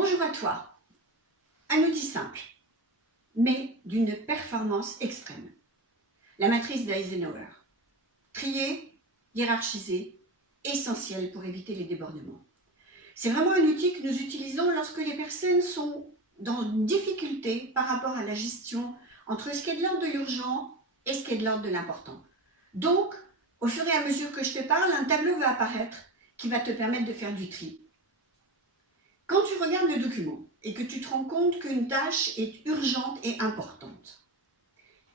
Bonjour à toi. Un outil simple, mais d'une performance extrême. La matrice d'Eisenhower. Trier, hiérarchiser, essentiel pour éviter les débordements. C'est vraiment un outil que nous utilisons lorsque les personnes sont dans une difficulté par rapport à la gestion entre ce qui est de l'ordre de l'urgent et ce qui est de l'ordre de l'important. Donc, au fur et à mesure que je te parle, un tableau va apparaître qui va te permettre de faire du tri. Quand tu regardes le document et que tu te rends compte qu'une tâche est urgente et importante,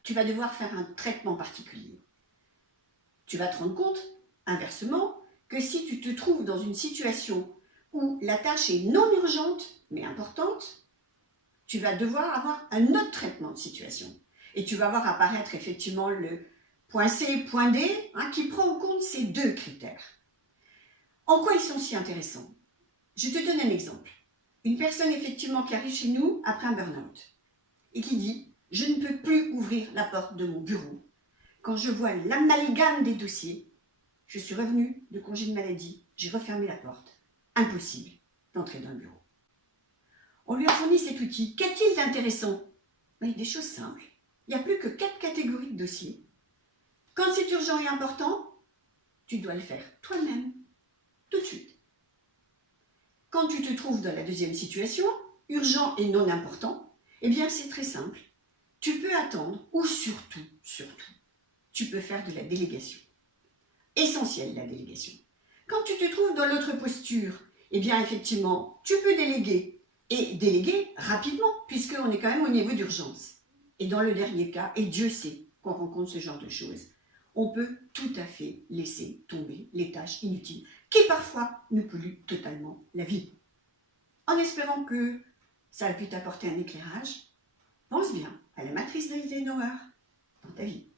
tu vas devoir faire un traitement particulier. Tu vas te rendre compte, inversement, que si tu te trouves dans une situation où la tâche est non urgente mais importante, tu vas devoir avoir un autre traitement de situation. Et tu vas voir apparaître effectivement le point C, point D, qui prend en compte ces deux critères. En quoi ils sont si intéressants? Je te donne un exemple. Une personne effectivement qui arrive chez nous après un burn-out et qui dit « Je ne peux plus ouvrir la porte de mon bureau. Quand je vois l'amalgame des dossiers, je suis revenue de congé de maladie, j'ai refermé la porte. Impossible d'entrer dans le bureau. » On lui a fourni cet outil. Qu'a-t-il d'intéressant? Des choses simples. Il n'y a plus que 4 catégories de dossiers. Quand c'est urgent et important, tu dois le faire toi-même, tout de suite. Quand tu te trouves dans la deuxième situation, urgent et non important, eh bien c'est très simple. Tu peux attendre ou surtout, tu peux faire de la délégation. Essentiel la délégation. Quand tu te trouves dans l'autre posture, eh bien effectivement, tu peux déléguer. Et déléguer rapidement, puisqu'on est quand même au niveau d'urgence. Et dans le dernier cas, et Dieu sait qu'on rencontre ce genre de choses, on peut tout à fait laisser tomber les tâches inutiles qui parfois nous polluent totalement la vie. En espérant que ça a pu t'apporter un éclairage, pense bien à la matrice d'Eisenhower dans ta vie.